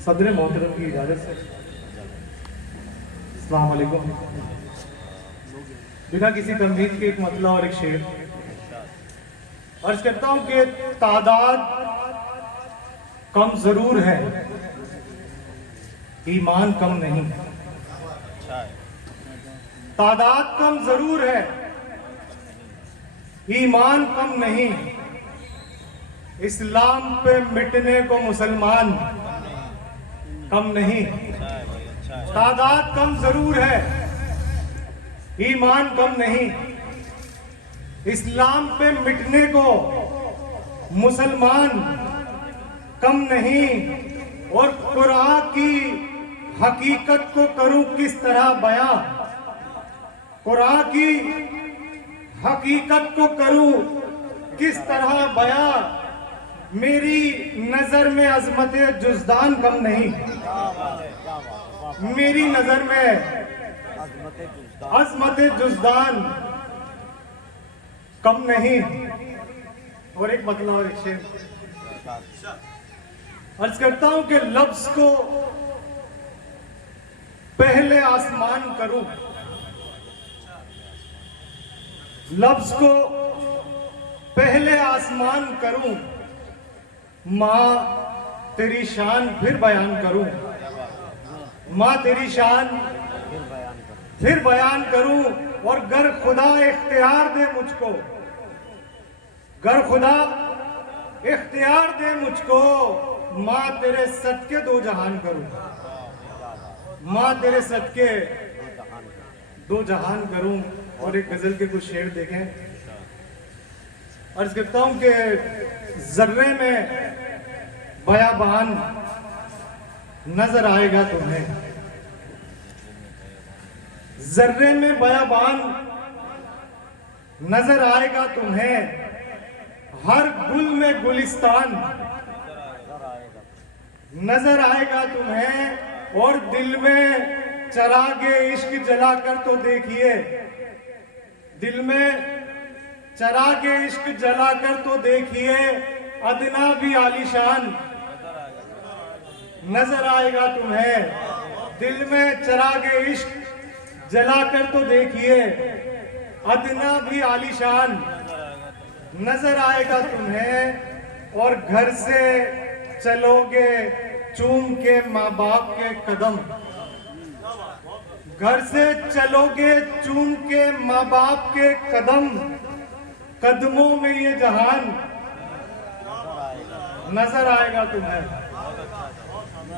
सदर मोहतरम की इजाज़त से अस्सलाम वालेकुम। बिना किसी तमहीद के एक मतला और एक शेर अर्ज करता हूं कि तादाद कम जरूर है, ईमान कम नहीं। तादाद कम जरूर है, ईमान कम नहीं। इस्लाम पे मिटने को मुसलमान कम नहीं। तादाद कम जरूर है, ईमान कम नहीं। इस्लाम पे मिटने को मुसलमान कम नहीं। और कुरान की हकीकत को करूं किस तरह बयां, कुरान की हकीकत को करूं किस तरह बयां। मेरी नजर में अजमत जुज़दान कम नहीं। मेरी नजर में अजमत जुज़दान कम नहीं। और एक मतलब और एक शेर अर्ज करता हूं कि लफ्ज को पहले आसमान करूं, लफ्ज को पहले आसमान करूं। मां तेरी शान फिर बयान करूं, मां तेरी शान फिर बयान करूं। और गर खुदा इख्तियार दे मुझको, गर खुदा इख्तियार दे मुझको, मां तेरे सदके दो जहान करूं, मां तेरे सदके दो जहान करूं। और एक गजल के कुछ शेर देखें। अर्ज करता हूं कि जर्रे में बयाबान नजर आएगा तुम्हें, जर्रे में बयाबान नजर आएगा तुम्हें। हर गुल में गुलिस्तान नजर आएगा तुम्हें। और दिल में चरागे इश्क जलाकर तो देखिए, दिल में चरागे इश्क जलाकर तो देखिए। अदना भी आलीशान नजर आएगा तुम्हें। दिल में चरागे इश्क जलाकर तो देखिए, अदना भी आलीशान नजर आएगा तुम्हें। और घर से चलोगे चूम के माँ बाप के कदम, घर से चलोगे चूम के माँ बाप के कदम। कदमों में ये जहान नजर आएगा तुम्हें।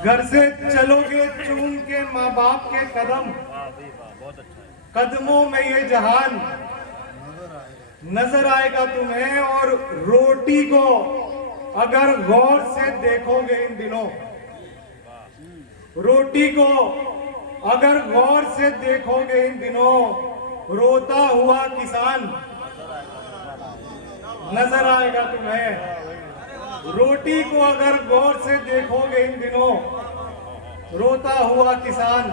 घर से चलोगे चूम के माँ बाप के कदम, कदमों में ये जहान नजर आएगा तुम्हें। और रोटी को अगर गौर से देखोगे इन दिनों, रोटी को अगर गौर से देखोगे इन दिनों, रोता हुआ किसान नजर आएगा तुम्हें। रोटी को अगर गौर से देखोगे इन दिनों, रोता हुआ किसान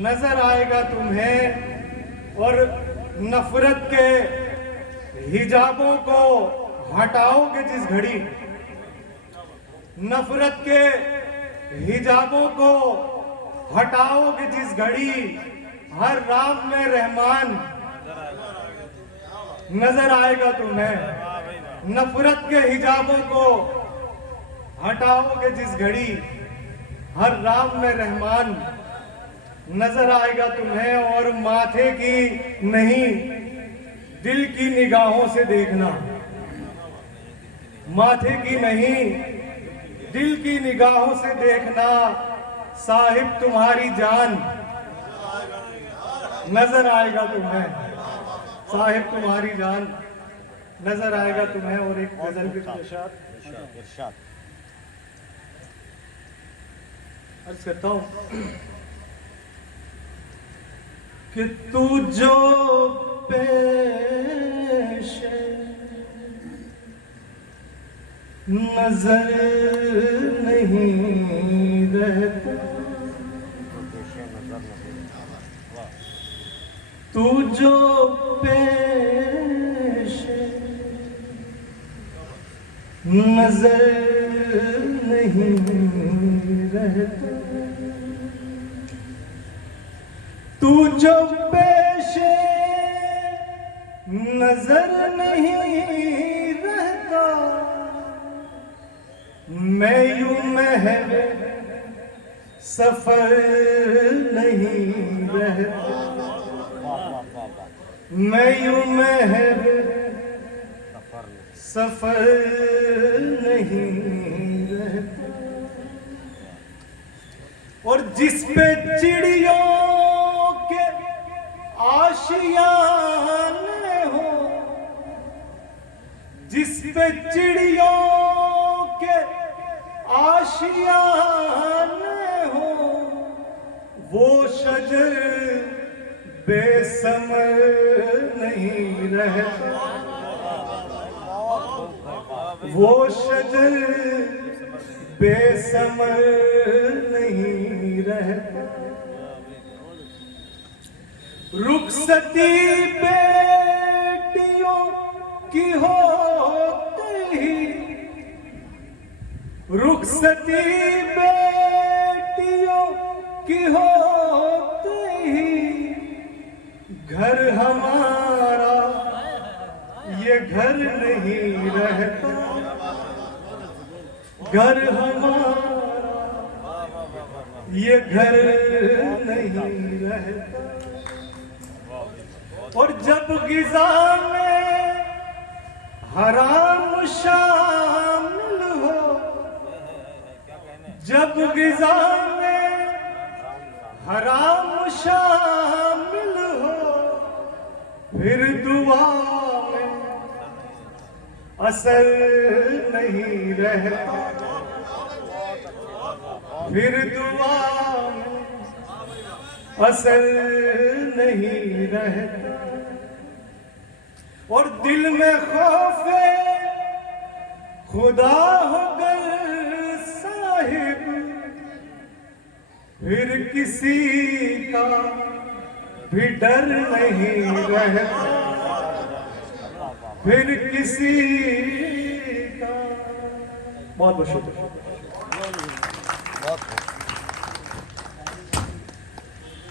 नजर आएगा तुम्हें। और नफरत के हिजाबों को हटाओगे जिस घड़ी, नफरत के हिजाबों को हटाओगे जिस घड़ी, हर राम में रहमान नजर आएगा तुम्हें। नफरत के हिजाबों को हटाओगे जिस घड़ी, हर राम में रहमान नजर आएगा तुम्हें। और माथे की नहीं दिल की निगाहों से देखना, माथे की नहीं दिल की निगाहों से देखना। साहिब तुम्हारी जान नजर आएगा तुम्हें, साहिब तुम्हारी जान नजर आएगा तुम्हें। और एक गजल भी इरशाद अर्ज करता हूं कि तू जो पेश नजर नहीं रहता, तू जो पेश नजर नहीं रहता। तू जो पेश नजर नहीं रहता, मैं यूं महर सफर नहीं रहता, मैं यूं महर सफर नहीं रहता। और जिस पे चिड़ियों के आशियाने हो, जिस पे चिड़ियों के आशियाने हो, वो शजर बेसमर नहीं रहता, वो शजर बेसमर नहीं रहता। रुखसती बेटियों की होते ही, रुखसती बेटियों की होते ही, घर हमारा ये घर नहीं रहता, घर हमारा ये घर नहीं रहता। और जब गिज़ा में हराम शामिल हो, जब गिज़ा में हराम शामिल हो, फिर दुआ में असर नहीं रहता, फिर दुआ में असर नहीं रहता। और दिल में खौफे खुदा हो गए साहिब, फिर किसी का भी डर नहीं रहता, फिर किसी का। बहुत बहुत शुक्रिया।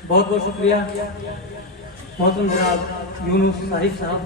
बहुत बहुत शुक्रिया मोहतरम जनाब यूनुस साहिब साहब।